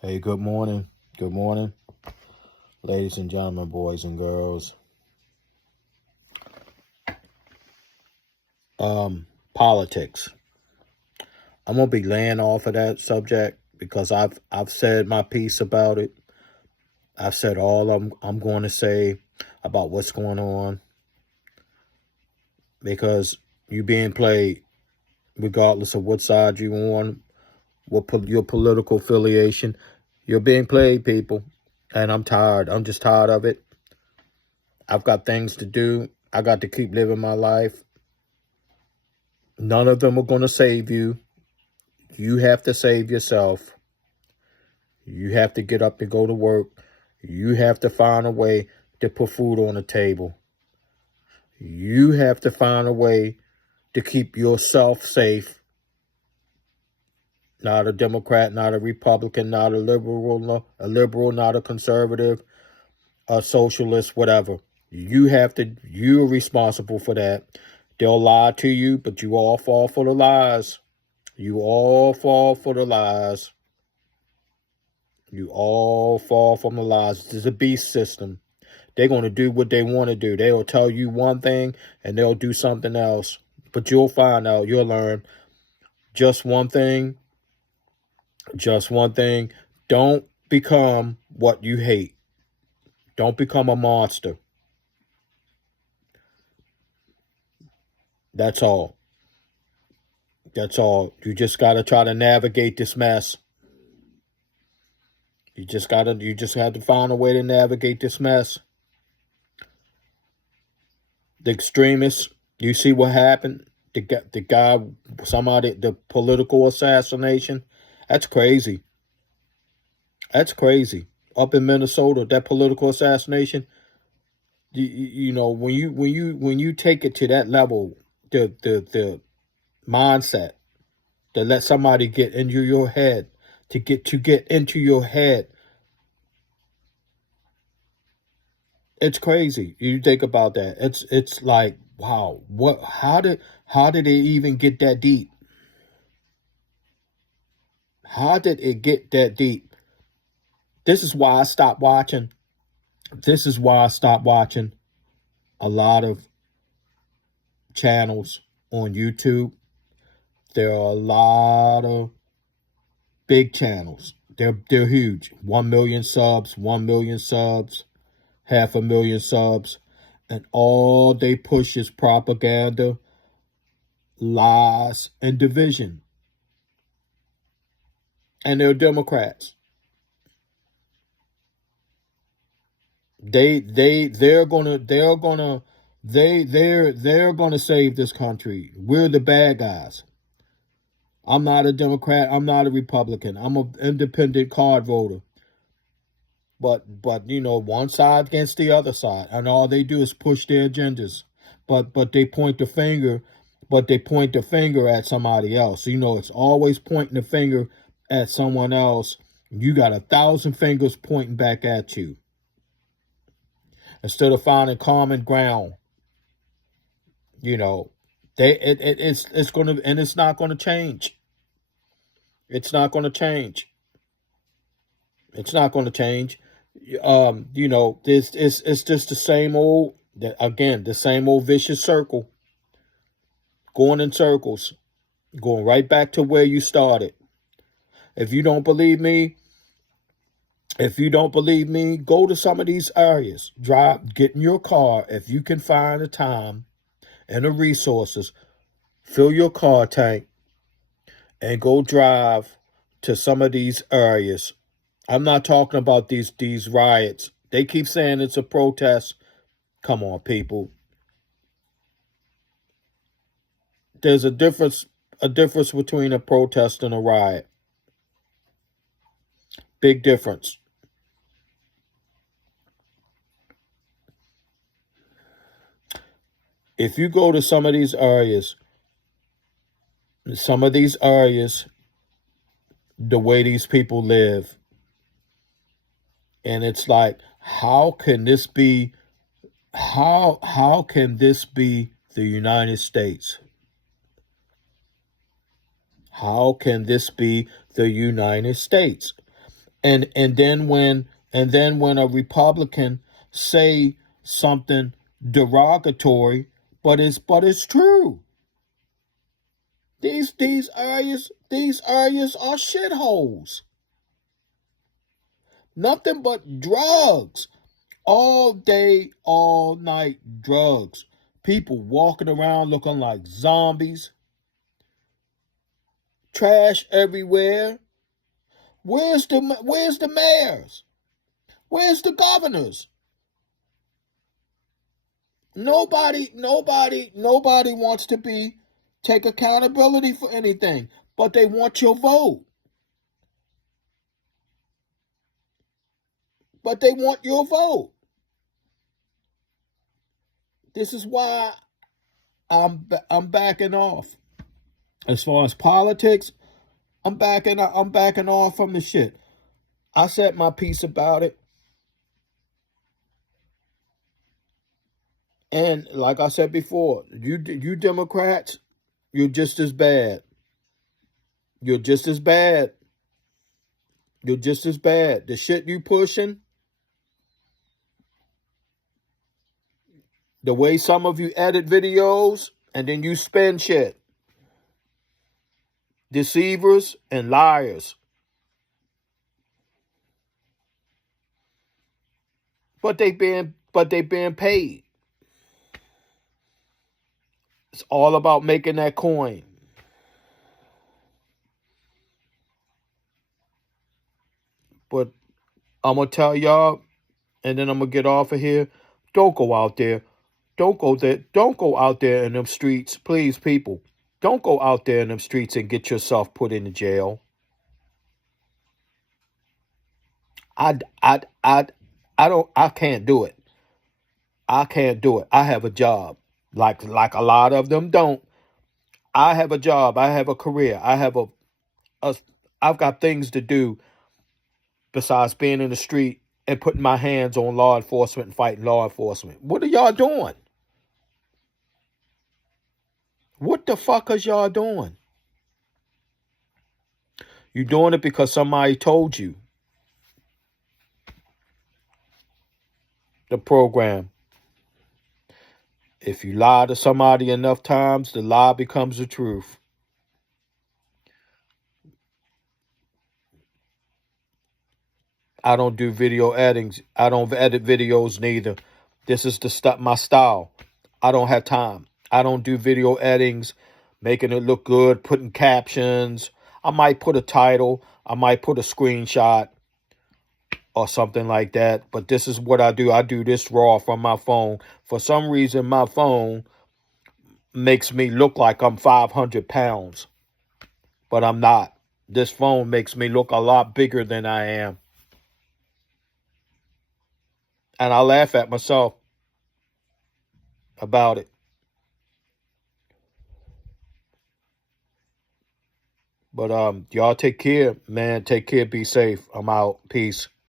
Hey, good morning. Good morning, ladies and gentlemen, boys and girls. Politics. I'm gonna be laying off of that subject because I've said my piece about it. I've said all I'm going to say about what's going on because you being played, regardless of what side you on, your political affiliation, you're being played, people, and I'm tired. I'm just tired of it. I've got things to do. I got to keep living my life. None of them are going to save you. You have to save yourself. You have to get up and go to work. You have to find a way to put food on the table. You have to find a way to keep yourself safe. Not a Democrat, not a Republican, not a liberal, not a conservative, a socialist, whatever. You're responsible for that. They'll lie to you, but you all fall for the lies. You all fall for the lies. You all fall from the lies. This is a beast system. They're going to do what they want to do. They'll tell you one thing and they'll do something else. But you'll find out, you'll learn just one thing. Just one thing. Don't become what you hate. Don't become a monster. That's all. That's all. You just got to try to navigate this mess. You just have to find a way to navigate this mess. The extremists, you see what happened? The political assassination. That's crazy. That's crazy. Up in Minnesota, that political assassination. You know, when you take it to that level, the mindset to let somebody get into your head, to get into your head. It's crazy. You think about that. It's like, wow, how did it even get that deep? How did it get that deep? This is why I stopped watching. This is why I stopped watching a lot of channels on YouTube. There are a lot of big channels. They're huge. 1 million subs, 1 million subs, 500,000 subs, and all they push is propaganda, lies, and division. And they're Democrats. They're gonna save this country. We're the bad guys. I'm not a Democrat. I'm not a Republican. I'm an independent card voter. But you know, one side against the other side, and all they do is push their agendas. But they point the finger. But they point the finger at somebody else. You know, it's always pointing the finger at someone else. You got 1,000 fingers pointing back at you. Instead of finding common ground, you know, it's gonna, and it's not gonna change. It's not gonna change. It's not gonna change. You know, this it's just the same old, again, the same old vicious circle, going in circles, going right back to where you started. If you don't believe me, go to some of these areas. Get in your car if you can find the time and the resources. Fill your car tank and go drive to some of these areas. I'm not talking about these riots. They keep saying it's a protest. Come on, people. There's a difference between a protest and a riot. Big difference. If you go to some of these areas, the way these people live, and it's like, how can this be the United States? How can this be the United States? And then when a Republican say something derogatory, but it's true. These areas are shitholes. Nothing but drugs. All day, all night drugs. People walking around looking like zombies. Trash everywhere. Where's the mayors? Where's the governors? Nobody wants to take accountability for anything, but they want your vote. But they want your vote. This is why I'm backing off. As far as politics, I'm backing off from the shit. I said my piece about it. And like I said before, you Democrats, you're just as bad. You're just as bad. You're just as bad. The shit you pushing, the way some of you edit videos, and then you spin shit. Deceivers and liars. But they being paid. It's all about making that coin. But I'm gonna tell y'all, and then I'm gonna get off of here. Don't go out there. Don't go there. Don't go out there in them streets, please, people. Don't go out there in them streets and get yourself put in the jail. I, I, I, I don't. I can't do it. I can't do it. I have a job, like a lot of them don't. I have a job. I have a career. A I've got things to do besides being in the street and putting my hands on law enforcement and fighting law enforcement. What are y'all doing? What the fuck is y'all doing? You doing it because somebody told you. The program. If you lie to somebody enough times, the lie becomes the truth. I don't do video editings. I don't edit videos neither. This is my style. I don't have time. I don't do video editings, making it look good, putting captions. I might put a title. I might put a screenshot or something like that. But this is what I do. I do this raw from my phone. For some reason, my phone makes me look like I'm 500 pounds. But I'm not. This phone makes me look a lot bigger than I am. And I laugh at myself about it. But y'all take care, man. Take care. Be safe. I'm out. Peace.